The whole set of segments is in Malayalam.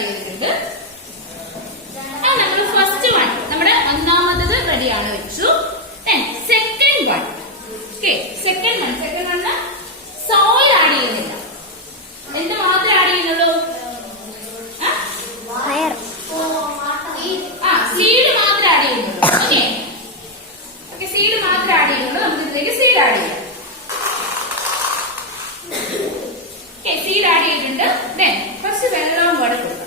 ആഡ് ചെയ്തിട്ടുണ്ട്. നമ്മൾ ഫസ്റ്റ് വൺ നമ്മുടെ ഒന്നാമത്തത് റെഡിയാണ് വെച്ചു. Second one second one soil add ചെയ്യുന്നില്ല. എന്ത് മാത്രമേ ആഡ് ചെയ്യുന്നുള്ളൂ? സീഡ് മാത്രമേ ആഡ് ചെയ്യുന്നുള്ളൂ. ഓക്കെ സീഡ് മാത്രമേ ആഡ് ചെയ്യുന്നുള്ളൂ. നമുക്ക് ഇതിലേക്ക് സീഡ് ആഡ് ചെയ്യാം. സീഡ് ആഡ് ചെയ്തിട്ടുണ്ട്. കുറച്ച് വെള്ളവും കൂടെ കൊടുക്കാം.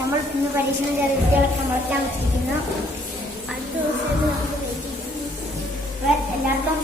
നമ്മൾ ഇന്ന് പരീക്ഷണം ചെയ്ത കുട്ടികളൊക്കെ മുളയ്ക്കാൻ വെച്ചിരിക്കുന്നു. അടുത്ത ദിവസം എല്ലാവർക്കും